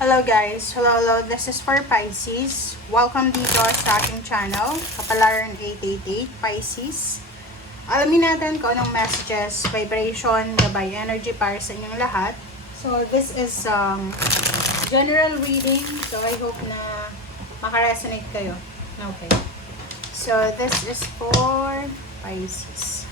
Hello guys, hello, this is for Pisces. Welcome dito sa aking channel, Kapalaran 888 Pisces. Alamin natin kung anong messages, vibration, gabay, energy para sa inyong lahat. So this is general reading, so I hope na makaresonate kayo. Okay. So this is for Pisces.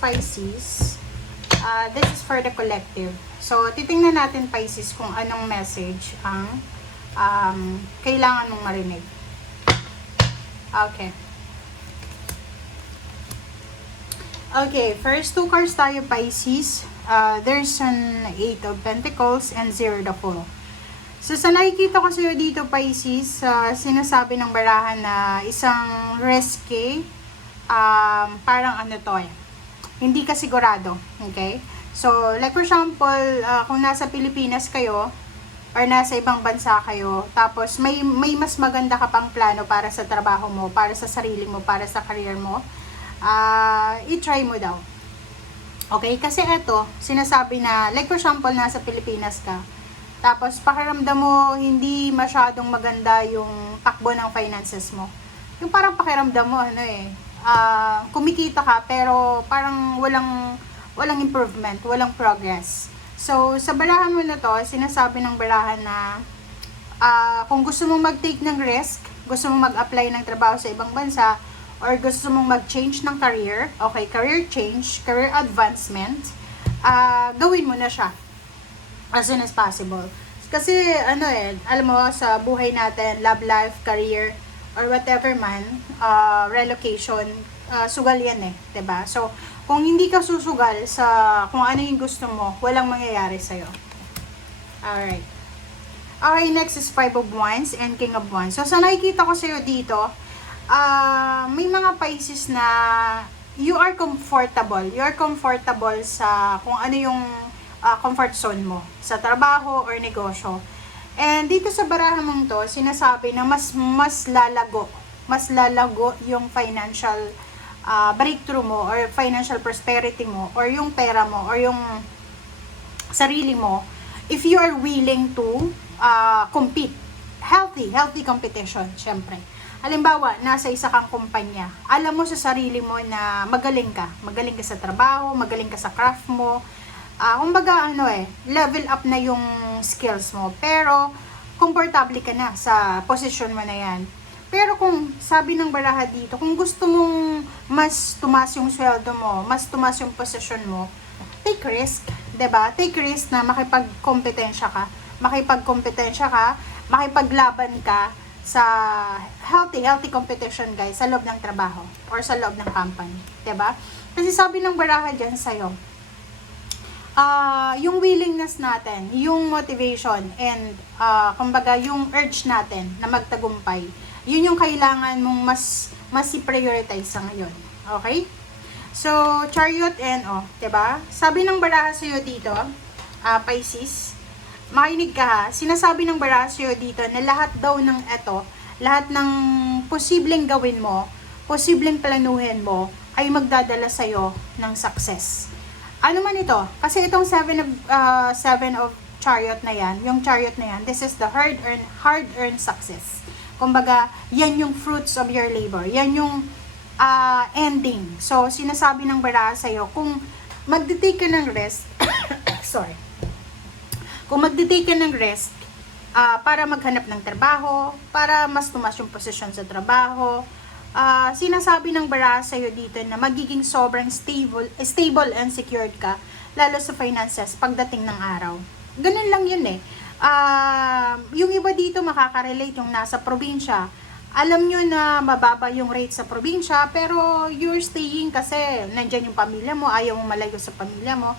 Pisces. This is for the collective. So, titingnan natin Pisces kung anong message ang kailangan mong marinig. Okay. Okay, first two cards tayo Pisces. There's an 8 of Pentacles and 0 the Fool. So, sa nakikita ko sa'yo dito Pisces, sinasabi ng barahan na isang risky, parang ano to hindi ka sigurado, okay? So, like for example, kung nasa Pilipinas kayo, or nasa ibang bansa kayo, tapos may mas maganda ka pang plano para sa trabaho mo, para sa sarili mo, para sa career mo, i-try mo daw. Okay? Kasi eto, sinasabi na, like for example, nasa Pilipinas ka, tapos pakiramdam mo, hindi masyadong maganda yung takbo ng finances mo. Yung parang pakiramdam mo, kumikita ka pero parang walang improvement, walang progress. So, sa barahan mo na to, sinasabi ng barahan na kung gusto mong mag-take ng risk, gusto mong mag-apply ng trabaho sa ibang bansa, or gusto mong mag-change ng career, okay, career change, career advancement, gawin mo na siya as soon as possible. Kasi, alam mo, sa buhay natin, love life, career, or whatever man, relocation, sugal yan diba? So, kung hindi ka susugal sa kung ano yung gusto mo, walang mangyayari sa'yo. Alright. Okay, next is 5 of Wands and King of Wands. So, sa nakikita ko sa'yo dito, may mga Pisces na you are comfortable. You are comfortable sa kung ano yung comfort zone mo, sa trabaho or negosyo. And dito sa barahan mong to, sinasabi na mas lalago yung financial breakthrough mo or financial prosperity mo or yung pera mo or yung sarili mo if you are willing to compete. Healthy competition, syempre. Halimbawa, nasa isa kang kumpanya, alam mo sa sarili mo na magaling ka sa trabaho, magaling ka sa craft mo. Kumbaga level up na yung skills mo, pero komportable ka na sa posisyon mo na yan. Pero kung sabi ng baraha dito, kung gusto mong mas tumas yung sweldo mo, mas tumas yung posisyon mo, take risk, 'di ba? Take risk na makipagkompetensya ka, makipaglaban ka sa healthy competition guys, sa loob ng trabaho or sa loob ng company, 'di ba? Kasi sabi ng baraha diyan sa'yo, yung willingness natin, yung motivation, and kumbaga yung urge natin na magtagumpay, yun yung kailangan mong mas i-prioritize sa ngayon. Okay? So, Chariot and diba? Sabi ng baraha sa'yo dito, Pisces, makinig ka ha, sinasabi ng baraha sa'yo dito na lahat daw ng lahat ng posibleng gawin mo, posibleng planuhin mo, ay magdadala sa'yo ng success. Ano man ito? Kasi itong 7 of Chariot na yan, yung Chariot na yan, this is the hard-earned success. Kumbaga, yan yung fruits of your labor. Yan yung ending. So, sinasabi ng baraha sa'yo, kung magde-take ka ng rest, sorry, kung magde-take ka ng rest, para maghanap ng trabaho, para mas tumas yung posisyon sa trabaho, sinasabi ng baraha sa'yo dito na magiging sobrang stable and secured ka, lalo sa finances pagdating ng araw. Ganun lang yun Yung iba dito makakarelate, yung nasa probinsya, Alam nyo na mababa yung rate sa probinsya, pero you're staying kasi nandyan yung pamilya mo, ayaw mong malayo sa pamilya mo.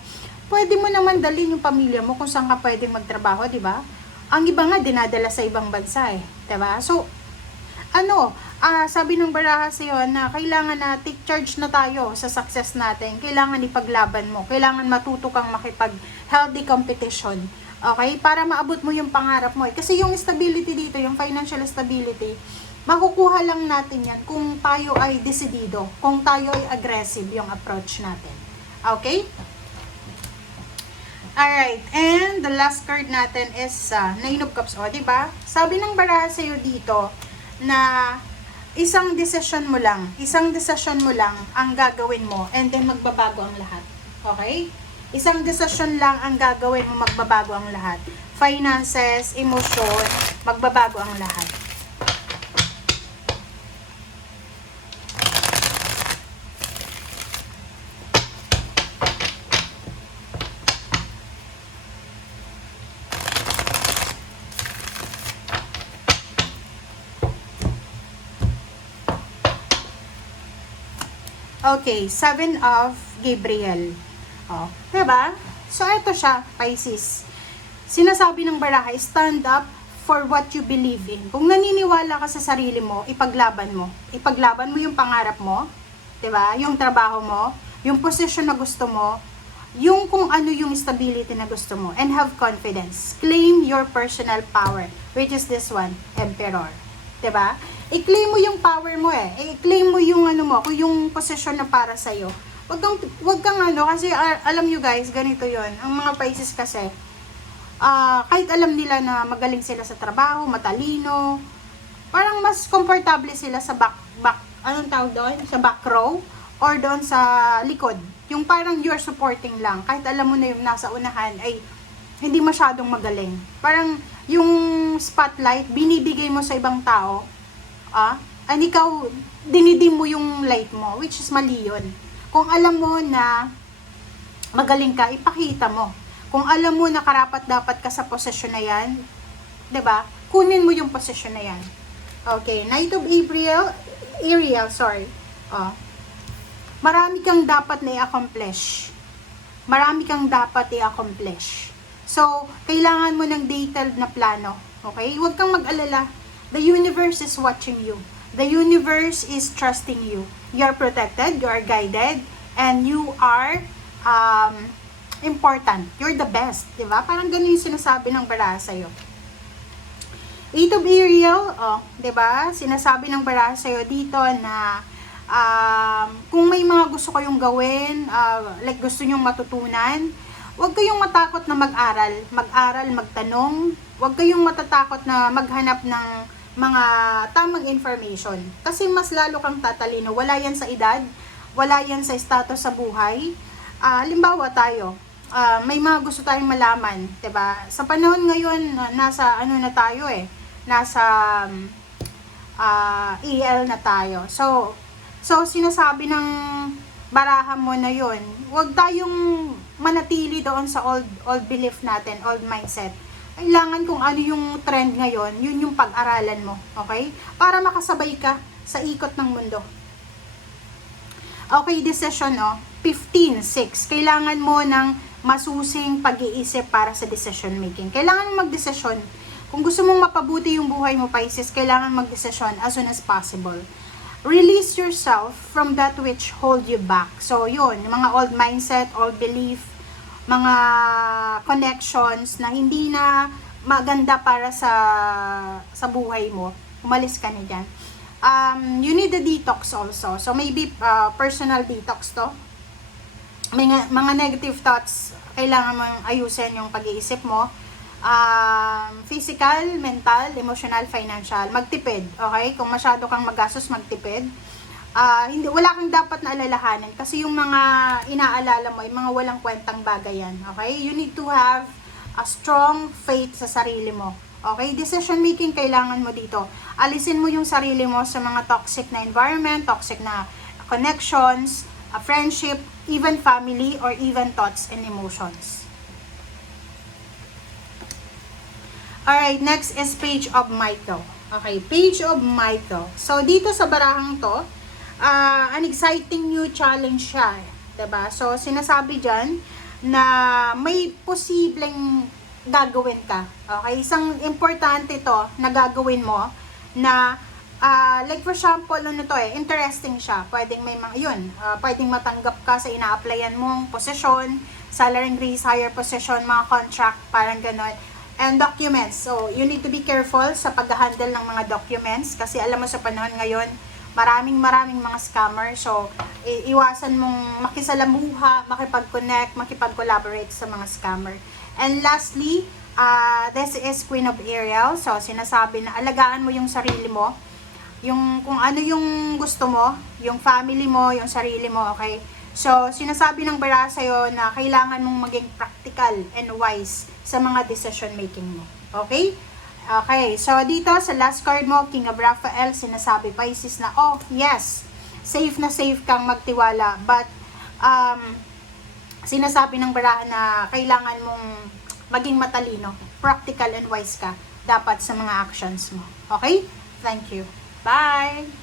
Pwede mo naman dalhin yung pamilya mo kung saan ka pwedeng magtrabaho, di ba? Ang iba nga dinadala sa ibang bansa eh, di ba? So, sabi ng baraha sa'yo na kailangan na take charge na tayo sa success natin. Kailangan ipaglaban mo. Kailangan matuto kang makipag healthy competition. Okay? Para maabot mo yung pangarap mo. Kasi yung stability dito, yung financial stability, makukuha lang natin yan kung tayo ay desidido, kung tayo ay aggressive yung approach natin. Okay? Alright, and the last card natin is Nine of Cups. O, diba? Sabi ng baraha sa'yo dito na isang desisyon mo lang ang gagawin mo and then magbabago ang lahat. Okay? Isang desisyon lang ang gagawin mo, magbabago ang lahat. Finances, emosyon, magbabago ang lahat. Okay, Seven of Gabriel. Oh, diba? So, ito siya, Pisces. Sinasabi ng baraha, stand up for what you believe in. Kung naniniwala ka sa sarili mo, ipaglaban mo. Ipaglaban mo yung pangarap mo, diba? Yung trabaho mo, yung position na gusto mo, yung kung ano yung stability na gusto mo, and have confidence. Claim your personal power, which is this one, Emperor. Diba? I-claim mo yung power mo eh. I-claim mo yung yung position na para sa'yo. Wag kang kasi alam nyo guys, ganito yon. Ang mga Pisces kasi, kahit alam nila na magaling sila sa trabaho, matalino, parang mas komportable sila sa anong tawag doon? Sa back row, or doon sa likod. Yung parang you're supporting lang. Kahit alam mo na yung nasa unahan, ay hindi masyadong magaling. Parang yung spotlight, binibigay mo sa ibang tao, and ikaw, dinidim mo yung light mo, which is mali yun. Kung alam mo na magaling ka, ipakita mo. Kung alam mo na karapat-dapat ka sa posisyon na yan, 'di ba? Kunin mo yung posisyon na yan. Okay, Knight of Ariel, sorry. Marami kang dapat na i-accomplish. Marami kang dapat i-accomplish. So, kailangan mo ng detailed na plano. Okay? Huwag kang mag-alala. The universe is watching you. The universe is trusting you. You are protected, you are guided, and you are important. You're the best. Diba? Parang ganun yung sinasabi ng baraha sa'yo. Eight of Ariel, diba? Sinasabi ng baraha sa'yo dito na kung may mga gusto kayong gawin, like gusto nyong matutunan, huwag kayong matakot na mag-aral. Mag-aral, magtanong. Huwag kayong matatakot na maghanap ng mga tamang information. Kasi mas lalo kang tatalino. Wala yan sa edad, wala yan sa status sa buhay. Halimbawa tayo, may mga gusto tayong malaman, 'di ba? Sa panahon ngayon, nasa na tayo nasa EL na tayo. So sinasabi ng baraha mo na yon, huwag tayong manatili doon sa old belief natin, old mindset. Kailangan kung ano yung trend ngayon, yun yung pag-aralan mo, okay? Para makasabay ka sa ikot ng mundo. Okay, decision, 15-6. Kailangan mo ng masusing pag-iisip para sa decision making. Kailangan mo mag-desisyon. Kung gusto mong mapabuti yung buhay mo, Pisces, kailangan mag-desisyon as soon as possible. Release yourself from that which hold you back. So, yun, mga old mindset, old belief, mga connections na hindi na maganda para sa buhay mo, umalis ka na dyan. You need a detox also. So maybe personal detox to. Mga negative thoughts, kailangan mong ayusin yung pag-iisip mo. Physical, mental, emotional, financial. Magtipid, okay? Kung masyado kang magastos, magtipid. Wala kang dapat na alalahanin kasi yung mga inaalala mo ay mga walang kwentang bagay yan, okay? You need to have a strong faith sa sarili mo, okay? Decision making kailangan mo dito. Alisin mo yung sarili mo sa mga toxic na environment, toxic na connections, friendship, even family, or even thoughts and emotions. Alright, next is Page of Michael. Okay, Page of Michael. So, dito sa barahang to, an exciting new challenge siya. Diba? So, sinasabi dyan na may posibleng gagawin ka. Okay? Isang importante to na gagawin mo na like for example, ano to interesting siya. Pwedeng may mga, pwedeng matanggap ka sa ina-applyan mong posisyon, salary increase, higher position, mga contract, parang ganon. And documents. So, you need to be careful sa pag-handle ng mga documents kasi alam mo sa panahon ngayon, maraming mga scammer. So, iwasan mong makisalamuha, makipag-connect, makipag-collaborate sa mga scammer. And lastly, this is Queen of Ariel. So, sinasabi na alagaan mo yung sarili mo. Yung kung ano yung gusto mo, yung family mo, yung sarili mo, okay? So, sinasabi ng bara sa'yo na kailangan mong maging practical and wise sa mga decision making mo. Okay? Okay, so dito sa last card mo, King of Raphael, sinasabi Pisces na, oh, yes, safe na safe kang magtiwala. But, sinasabi ng barahan na kailangan mong maging matalino, practical and wise ka dapat sa mga actions mo. Okay? Thank you. Bye!